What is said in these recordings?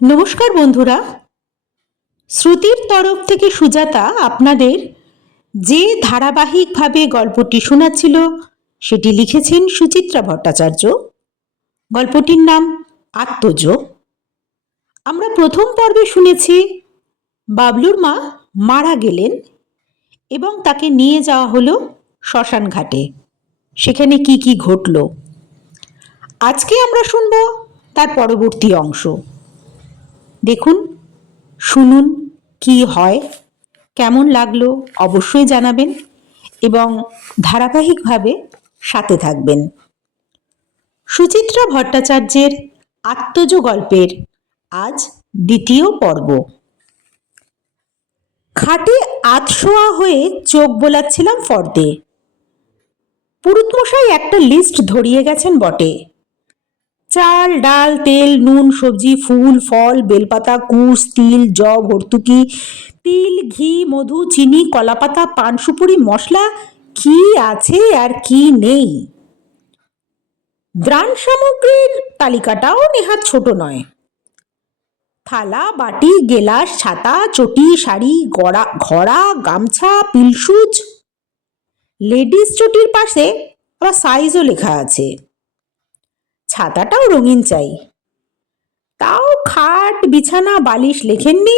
নমস্কার বন্ধুরা, শ্রুতির তরফ থেকে সুজাতা আপনাদের যে ধারাবাহিকভাবে গল্পটি শোনাচ্ছিল সেটি লিখেছেন সুচিত্রা ভট্টাচার্য। গল্পটির নাম আত্মজ। আমরা প্রথম পর্বে শুনেছি বাবলুর মা মারা গেলেন এবং তাকে নিয়ে যাওয়া হলো শ্মশান ঘাটে। সেখানে কি কি ঘটল আজকে আমরা শুনব তার পরবর্তী অংশ। দেখুন, শুনুন, কি হয়, কেমন লাগলো অবশ্যই জানাবেন এবং ধারাবাহিকভাবে সাথে থাকবেন। সুচিত্রা ভট্টাচার্যের আত্মজ গল্পের আজ দ্বিতীয় পর্ব। খাটে আধশোয়া হয়ে চোখ বোলাচ্ছিলাম ফর্দে। পুরুতমশাই একটা লিস্ট ধরিয়ে গেছেন বটে। চাল, ডাল, তেল, নুন, সবজি, ফুল, ফল, বেলপাতা, কুশ, তিল, জব, ভর্তুকি, তিল, ঘি, মধু, চিনি, কলাপাতা, পান সুপুরি, মশলা, কি আছে আর কি নেই। ত্রাণ সামগ্রীর তালিকাটাও নেহাত ছোট নয়। থালা, বাটি, গেলাস, ছাতা, চটি, শাড়ি, ঘড়া, গামছা, পিলসুচ। লেডিস চটির পাশে আবার সাইজও লেখা আছে। ছাতাটাও রঙিন চাই। তাও খাট, বিছানা, বালিশ লেখেননি,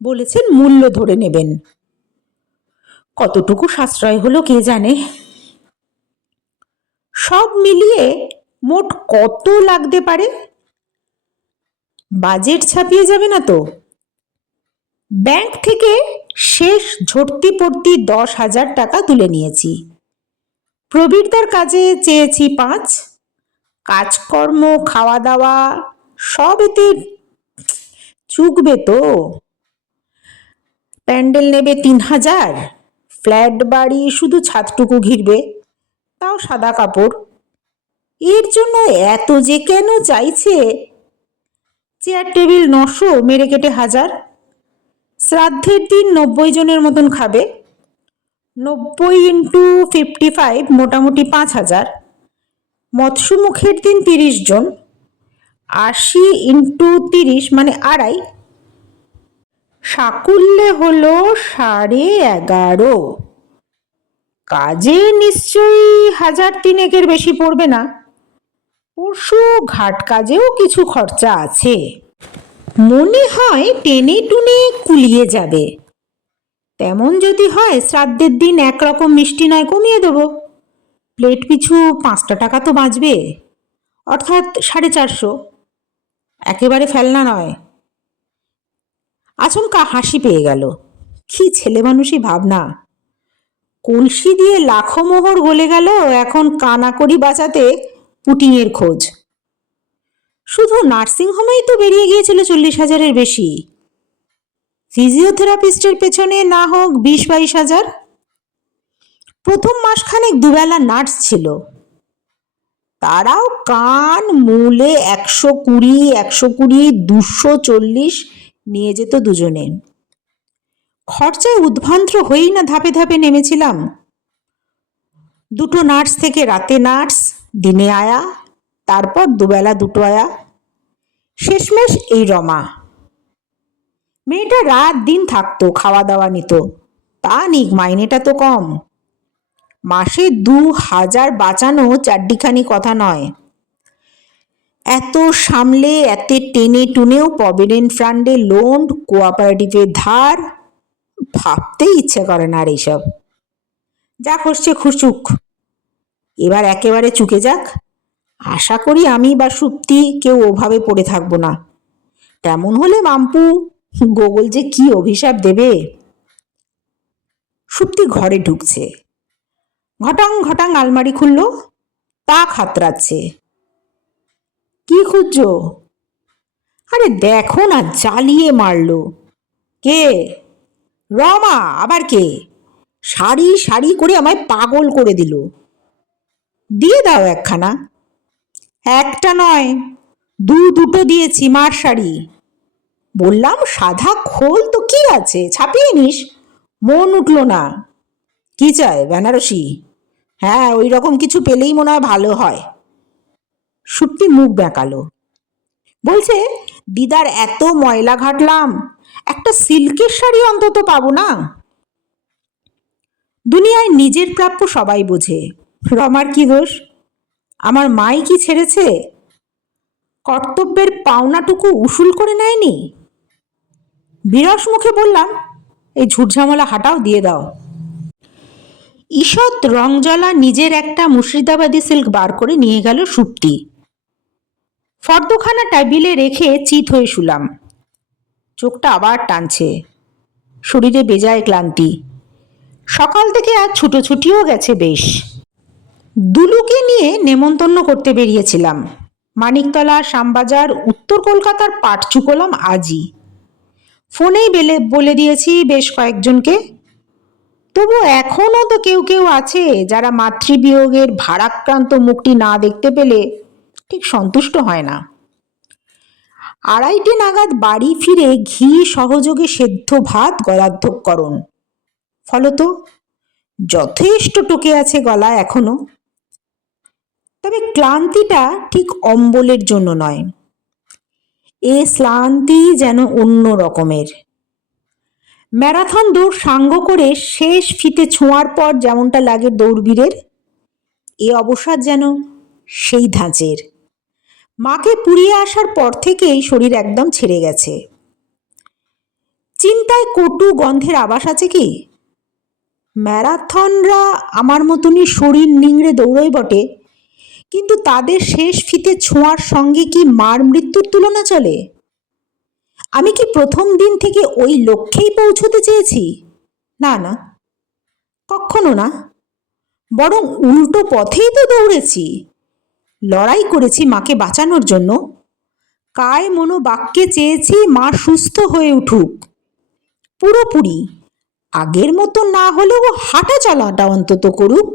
বলেছেন মূল্য ধরে নেবেন। কতটুকু সাশ্রয় হলো কে জানে। সব মিলিয়ে মোট কত লাগতে পারে? বাজেট ছাপিয়ে যাবে না তো? ব্যাংক থেকে শেষ ঝর্তি পড়তি 10,000 টাকা তুলে নিয়েছি। প্রবীরদার কাজে চেয়েছি 5। কাজকর্ম, খাওয়া দাওয়া সব এতে চুকবে তো। প্যান্ডেল নেবে 3,000। ফ্ল্যাট বাড়ি শুধু ছাদটুকু ঘিরবে, তাও সাদা কাপড়। এর জন্য এত যে কেন চাইছে? চেয়ার টেবিল 900, মেরে কেটে 1000। শ্রাদ্ধের দিন 90 জনের মতন খাবে। 90 ইন্টু 55 মোটামুটি 5,000। মৎস্যমুখের দিন 30 জন। 80 ইন্টু 30 মানে 2.5। সাকুল্যে হলো 11.5। কাজে নিশ্চয়ই 1,000-3 বেশি পড়বে না। পরশু ঘাট কাজেও কিছু খরচা আছে। মনে হয় টেনে টুনে কুলিয়ে যাবে। তেমন যদি হয় শ্রাদ্ধের দিন একরকম মিষ্টি নয় কমিয়ে দেবো। প্লেট পিছু 5 টাকা তো বাঁচবে, অর্থাৎ 450। একেবারে ফেলনা নয়। আচমকা হাসি পেয়ে গেল। কি ছেলে মানুষই ভাবনা। কলসি দিয়ে লাখো মোহর গলে গেল, এখন কানাকড়ি বাঁচাতে পুটিংয়ের খোঁজ। শুধু নার্সিংহোমেই তো বেরিয়ে গিয়েছিল 40,000-এর বেশি। ফিজিওথেরাপিস্টের পেছনে না হোক 20-22,000। প্রথম মাসখানেক দুবেলা নার্স ছিল, তারাও কান মূলে 120, 120, 240 নিয়ে যেত দুজনে। খরচায় উদ্ভ্রান্ত হয়েই না ধাপে ধাপে নেমেছিলাম। 2 নার্স থেকে রাতে নার্স, দিনে আয়া, তারপর দুবেলা 2 আয়া, শেষমেশ এই রমা। মেয়েটা রাত দিন থাকতো, খাওয়া দাওয়া নিত। তা নিক, মাইনেটা তো কম। মাসে 2,000 বাঁচানো চারটিখানি কথা নয়। এত সামলে, এত টেনে টুনেও প্রভিডেন্ট ফান্ডে লোন, কোঅপারেটিভের ধার, ভাবতেই ইচ্ছে করে না আর এইসব। যা খসছে খুশুক, এবার একেবারে চুকে যাক। আশা করি আমি বা সুপ্তি কেউ ওভাবে পড়ে থাকবো না। তেমন হলে মাম্পু গোগল যে কি অভিশাপ দেবে। সুপ্তি ঘরে ঢুকছে। ঘটাং ঘটাং আলমারি খুলল, তাক হাতড়াচ্ছে। কি খুঁজছো? আরে দেখো না, জ্বালিয়ে মারলো। কে? রমা। আবার কে? সারি সারি করে আমায় পাগল করে দিল। দিয়ে দাও একখানা। একটা নয়, দুটো দিয়েছি, মার শাড়ি। বললাম সাদা খোল তো কি আছে, ছাপিয়ে নিস। মন উঠল না। কি চাই? বেনারসি? হ্যাঁ, ওই রকম কিছু পেলেই মনে হয় ভালো হয়। সুপ্তি মুখ বেঁকালো। বলছে দিদার এত ময়লা ঘাটলাম, একটা সিল্কের শাড়ি অন্তত পাবো না? দুনিয়ায় নিজের প্রাপ্য সবাই বোঝে, রমার কি দোষ? আমার মাই কি ছেড়েছে? কর্তব্যের পাওনাটুকু উসুল করে নেয়নি? বিরস মুখে বললাম, এই ঝুটঝামেলা হাটাও, দিয়ে দাও। ঈষৎ রংজলা নিজের একটা মুর্শিদাবাদী সিল্ক বার করে নিয়ে গেল সুপ্তি। ফর্দখানা টেবিলে রেখে চিত হয়ে শুলাম। চোখটা আবার টানছে, শরীরে বেজায় ক্লান্তি। সকাল থেকে আজ ছুটোছুটিও গেছে বেশ। দুলুকে নিয়ে নেমন্তন্ন করতে বেরিয়েছিলাম। মানিকতলা, শ্যামবাজার, উত্তর কলকাতার পাট চুকোলাম আজই। ফোনেই বলে দিয়েছি বেশ কয়েকজনকে। তবু এখনও তো কেউ কেউ আছে যারা মাতৃবিয়োগের ভারাক্রান্ত মুখটি না দেখতে পেলে ঠিক সন্তুষ্ট হয় না। 2:30 নাগাদ বাড়ি ফিরে ঘি সহযোগে সেদ্ধ ভাত গলাধ্যকরণ। ফলত যথেষ্ট টকে আছে গলা এখনো। তবে ক্লান্তিটা ঠিক অম্বলের জন্য নয়, এ শ্লান্তি যেন অন্য রকমের। ম্যারাথন দৌড় সাঙ্গ করে শেষ ফিতে ছোঁয়ার পর যেমনটা লাগে দৌড়বীরের, এ অবসাদ যেন সেই ধাঁচের। মাকে পুড়িয়ে আসার পর থেকেই শরীর একদম ছেড়ে গেছে। চিন্তায় কটু গন্ধের আভাস আছে কি? ম্যারাথনরা আমার মতনই শরীর নিংড়ে দৌড়ই বটে, কিন্তু তাদের শেষ ফিতে ছোঁয়ার সঙ্গে কি মার মৃত্যুর তুলনা চলে? আমি কি প্রথম দিন থেকে ওই লক্ষ্যেই পৌঁছতে চেয়েছি? না না, কখনো না। বরং উল্টো পথেই তো দৌড়েছি। লড়াই করেছি মাকে বাঁচানোর জন্য। কায় মনোবাক্যে চেয়েছি মা সুস্থ হয়ে উঠুক, পুরোপুরি। আগের মতো না হলেও হাঁটা চলাটা অন্তত করুক,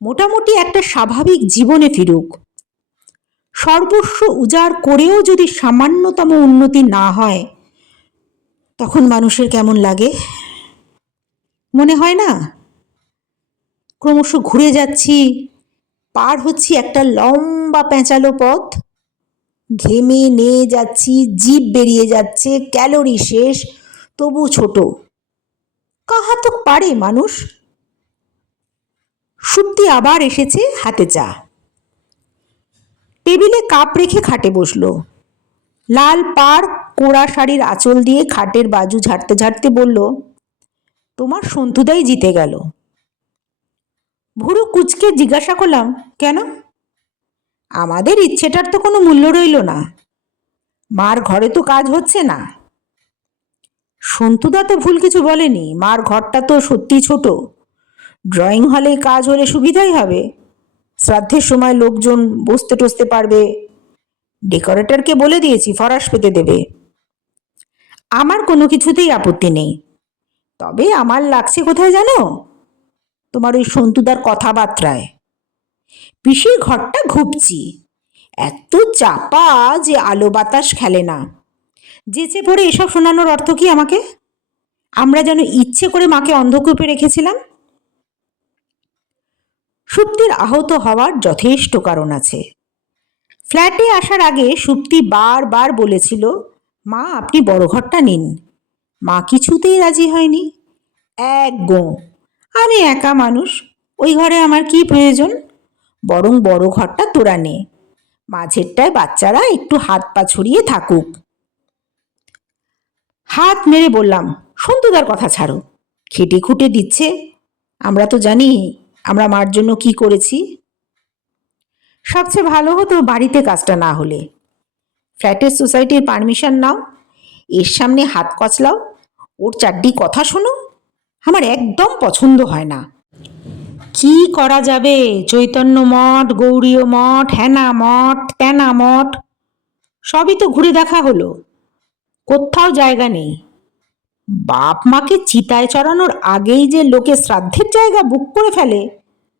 মোটামুটি একটা স্বাভাবিক জীবনে ফিরুক। সর্বস্ব উজাড় করেও যদি সামান্যতম উন্নতি না হয়, তখন মানুষের কেমন লাগে? মনে হয় না ক্রমশ ঘুরে যাচ্ছি, পার হচ্ছি একটা লম্বা পেঁচালো পথ, ঘেমে নিয়ে যাচ্ছি, জিভ বেরিয়ে যাচ্ছে, ক্যালোরি শেষ, তবু ছোট। কাহা তো পারে মানুষ। সুপ্তি আবার এসেছে, হাতে চা। টেবিলে কাপ রেখে খাটে বসলো। লাল পাড় কোড়া শাড়ির আঁচল দিয়ে খাটের বাজু ঝাড়তে ঝাড়তে বলল, তোমার সন্তুদাই জিতে গেল। ভুরু কুচকে জিজ্ঞাসা করলাম, কেন? আমাদের ইচ্ছেটার তো কোনো মূল্য রইল না। মার ঘরে তো কাজ হচ্ছে না। সন্তুদা তো ভুল কিছু বলেনি, মার ঘরটা তো সত্যি ছোট। ড্রয়িং হলে কাজ হলে সুবিধাই হবে, শ্রাদ্ধের সময় লোকজন বসতে টসতে পারবে। ডেকোরেটরকে বলে দিয়েছি ফরাস পেতে দেবে। আমার কোনো কিছুতেই আপত্তি নেই। তবে আমার লাগছে কোথায় জানো? তোমার ওই সন্তুদার কথাবার্তায়। পিসির ঘরটা ঘুপছি, এত চাপা যে আলো বাতাস খেলে না। যেচে পড়ে এসব শোনানোর অর্থ কি আমাকে? আমরা যেন ইচ্ছে করে মাকে অন্ধকূপে রেখেছিলাম। সুপ্তির আহত হওয়ার যথেষ্ট কারণ আছে। ফ্ল্যাটে আসার আগে সুপ্তি বারবার বলেছিল, মা আপনি বড় ঘরটা নিন। মা কিছুতেই রাজি হয়নি। এক গো, আমি একা মানুষ, ওই ঘরে আমার কি প্রয়োজন? বরং বড় ঘরটা তোরা নে, মাঝেরটায় বাচ্চারা একটু হাত পা ছড়িয়ে থাকুক। হাত মেরে বললাম, সন্তুদার কথা ছাড়ো, খেটে খুঁটে দিচ্ছে। আমরা তো জানি আমরা মার জন্য কি করেছি। সবচেয়ে ভালো হতো বাড়িতে কাজটা না হলে। ফ্ল্যাটের সোসাইটির পারমিশন নাও, এর সামনে হাত কচলাও, ওর চারটি কথা শোনো। আমার একদম পছন্দ হয় না। কি করা যাবে? চৈতন্য মঠ, গৌরীয় মঠ, হেনা মঠ, তেনা মঠ, সবই তো ঘুরে দেখা হলো, কোথাও জায়গা নেই। বাপ মাকে চিতায় চড়ানোর আগেই যে লোকে শ্রাদ্ধের জায়গা বুক করে ফেলে,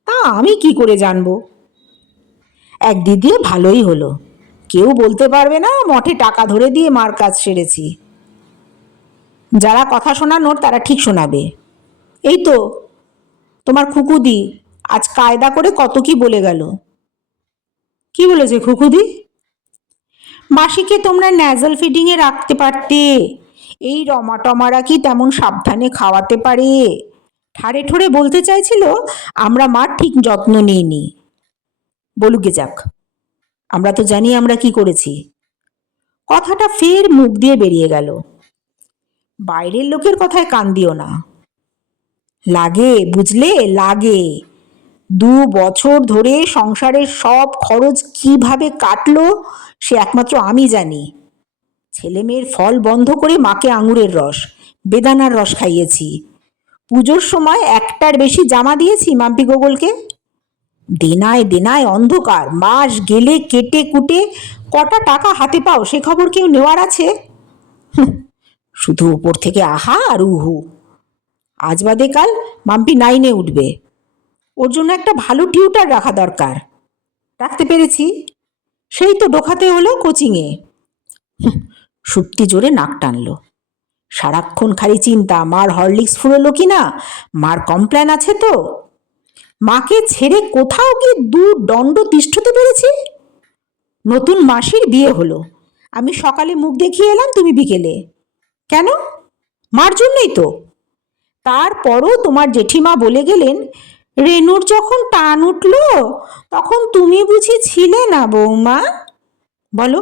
তা আমি কি করে জানবো? একদিক দিয়ে ভালোই হলো, কেউ বলতে পারবে না মঠে টাকা ধরে দিয়ে মার কাজ সেরেছি। যারা কথা শোনানোর তারা ঠিক শোনাবে। এই তো তোমার খুকুদি আজ কায়দা করে কত কি বলে গেল। কি বলেছে খুকুদি? মাসিকে তোমরা ন্যাজাল ফিডিংয়ে রাখতে পারতে। এই রমা টমারা কি তেমন সাবধানে খাওয়াতে পারে? ঠাড়ে ঠোড়ে বলতে চাইছিল আমরা মার ঠিক যত্ন নিইনি। বলুকে যাক, আমরা তো জানি আমরা কি করেছি। কথাটা ফের মুখ দিয়ে বেরিয়ে গেল। বাইরের লোকের কথায় কান দিও না। লাগে, বুঝলে, লাগে। 2 বছর ধরে সংসারের সব খরচ কিভাবে কাটলো সে একমাত্র আমি জানি। ছেলে মেয়ের ফল বন্ধ করে মাকে আঙুরের রস, বেদানার রস খাইয়েছি। পুজোর সময় 1টার বেশি জামা দিয়েছি মাম্পি গোগলকে। দেনায় দেনায় অন্ধকার, মাস গেলে কেটে কুটে কটা টাকা হাতে পাও সে খবর কেউ নেওয়ার আছে? শুধু উপর থেকে আহা আর উহু। আজ বাদে কাল মাম্পি 9-এ উঠবে। ওর জন্য একটা ভালো টিউটার রাখা দরকার। রাখতে পেরেছি, সেই তো ঢোকাতে হলো কোচিংয়ে। সুপ্তি জোরে নাক টানল। সারাক্ষণ খালি চিন্তা, মার হরলিক্স ফুরোলো কিনা, মার কমপ্লেন আছে তো। মাকে ছেড়ে কোথাও গিয়ে 2 দণ্ড তিষ্ঠতে পেরেছি। নতুন মাসির বিয়ে হলো, আমি সকালে মুখ দেখিয়ে এলাম, তুমি বিকেলে। কেন? মার জন্যই তো। তারপরও তোমার জেঠিমা বলে গেলেন, রেনুর যখন টান উঠল তখন তুমি বুঝি ছিলে না বৌমা? বলো,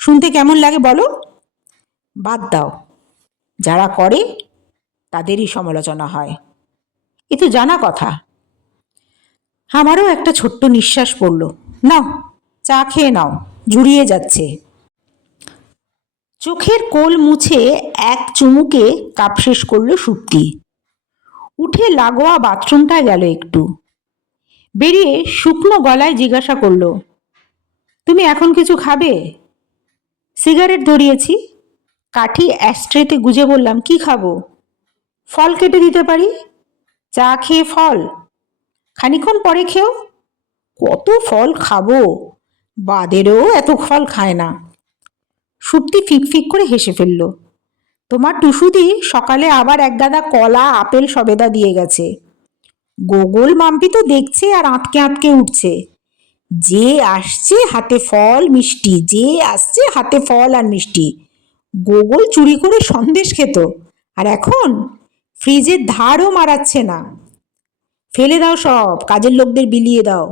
শুনতে কেমন লাগে বলো? বাদ দাও, যারা করে তাদেরই সমালোচনা হয়, এ তো জানা কথা। আমারও একটা ছোট্ট নিঃশ্বাস পড়ল। নাও, চা খেয়ে নাও, জুড়িয়ে যাচ্ছে। চোখের কোল মুছে এক চুমুকে কাপ শেষ করল সুপ্তি। উঠে লাগোয়া বাথরুমটায় গেল একটু। বেরিয়ে শুকনো গলায় জিজ্ঞাসা করল, তুমি এখন কিছু খাবে? সিগারেট ধরিয়েছি। কাঠি অ্যাস্ট্রেতে গুজে বললাম, কি খাবো? ফল কেটে দিতে পারি। চা খেয়ে ফল, খানিক্ষণ পরে খেও। কত ফল খাবো, বাদেরও এত ফল খায় না। সুপ্তি ফিকফিক করে হেসে ফেলল। তোমার টুসুদি সকালে আবার এক গাদা কলা আপেল সবেদা দিয়ে গেছে। গোগল মাম্পি তো দেখছে আর আঁতকে আঁতকে উঠছে। যে আসছে হাতে ফল মিষ্টি, যে আসছে হাতে ফল আর মিষ্টি। গোগল চুরি করে সন্দেশ খেত, আর এখন ফ্রিজের ধারও মারাচ্ছে না। ফেলে দাও সব, কাজের লোকদের বিলিয়ে দাও।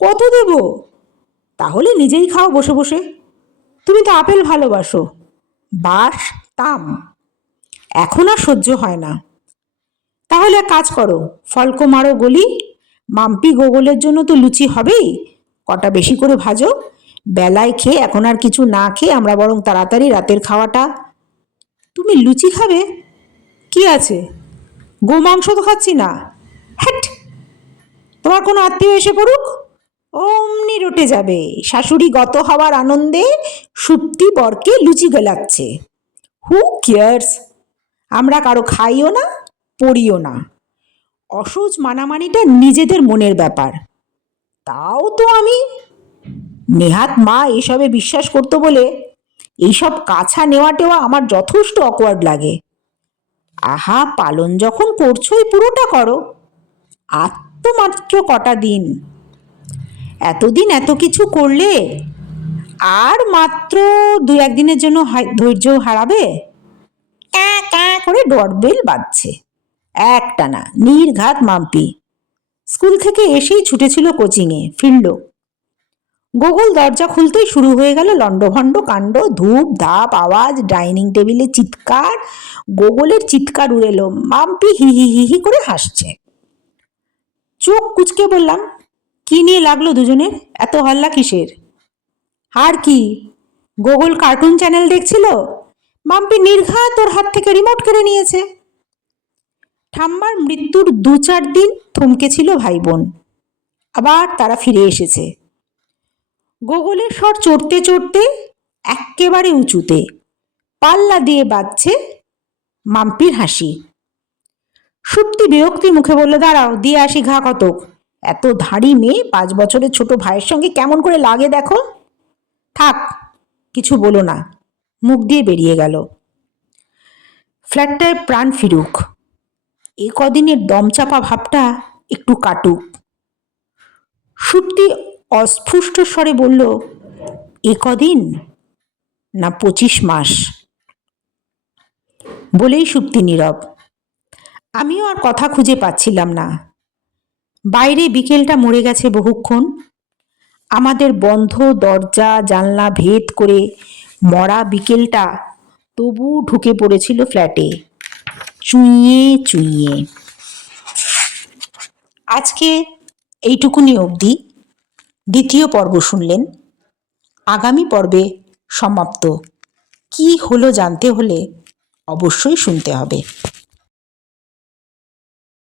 কত দেব? তাহলে নিজেই খাও বসে বসে। তুমি তো আপেল ভালোবাসো। বাস তাম, এখন আর সহ্য হয় না। তাহলে এক কাজ করো, ফলকো মারো গলি। মাম্পি গোগলের জন্য তো লুচি হবেই, কটা বেশি করে ভাজো। বেলায় খেয়ে এখন আর কিছু না খেয়ে আমরা বরং তাড়াতাড়ি রাতের খাওয়াটা। তুমি লুচি খাবে? কি আছে, গোমাংস তো খাচ্ছি না। হ্যাট, তোমার কোনো আত্মীয় এসে পড়ুক, অমনি রটে যাবে। শাশুড়ি গত হওয়ার আনন্দে সুপ্তি বরকে লুচি গেলাচ্ছে। Who cares? আমরা কারো খাইও না, পড়িও না। অসহজ মানামানিটা নিজেদের মনের ব্যাপার। তাও তো আমি নেহাত মা এসবে বিশ্বাস করতো বলে এইসব কাছা নেওয়া টেওয়া আমার যথেষ্ট অকওয়ার্ড লাগে। আহা, পালন যখন করছোই পুরোটা করো। আর তো মাত্র কটা দিন, এতদিন এত কিছু করলে আর মাত্র 2-1 দিনের জন্য ধৈর্য হারাবে? ক্যাঁ ক্যাঁ করে ডোরবেল বাজছে একটানা, নির্ঘাত মাম্পি। স্কুল থেকে এসেই ছুটেছিল কোচিংয়ে, ফিরল। গোগল দরজা খুলতেই শুরু হয়ে গেল লণ্ডভণ্ড কাণ্ড। ধূপ ধাপ আওয়াজ, ডাইনিং টেবিলে চিৎকার। গোগলের চিৎকার উড়ে এলো, মাম্পি হি হি হি হি করে হাসছে। চোখ কুচকে বললাম, কি নিয়ে লাগলো দুজনের, এত হল্লা কিসের? আর কি, গোগল কার্টুন চ্যানেল দেখছিল, মাম্পি নির্ঘাত ওর হাত থেকে রিমোট কেড়ে নিয়েছে। ঠাম্মার মৃত্যুর 2-4 দিন থমকেছিল ভাই বোন, আবার তারা ফিরে এসেছে। গোগলের স্বর চড়তে চড়তে এক্কেবারে উঁচুতে, পাল্লা দিয়ে বাজছে মাম্পির হাসি। সুপ্তি বিরক্তি মুখে বলল, দাঁড়াও, দিয়ে আসি ঘা কতক। এত ধাড়ি মেয়ে 5 বছরের ছোট ভাইয়ের সঙ্গে কেমন করে লাগে দেখো। থাক, কিছু বলো না, মুখ দিয়ে বেরিয়ে গেল। ফ্ল্যাটটায় প্রাণ ফিরুক, এ কদিনের দমচাপা ভাবটা একটু কাটুক। সুপ্তি অস্ফুষ্ট স্বরে বলল, এ কদিন? না 25 মাস? বলেই সুপ্তি নীরব। আমিও আর কথা খুঁজে পাচ্ছিলাম না। বাইরে বিকেলটা মরে গেছে বহুক্ষণ। আমাদের বন্ধ দরজা জানলা ভেদ করে মরা বিকেলটা তবু ঢুকে পড়েছিল ফ্ল্যাটে, চুইয়ে চুইয়ে। আজকে এইটুকুনি অবধি দ্বিতীয় পর্ব শুনলেন। আগামী পর্বে সমাপ্ত। কি হলো জানতে হলে অবশ্যই শুনতে হবে।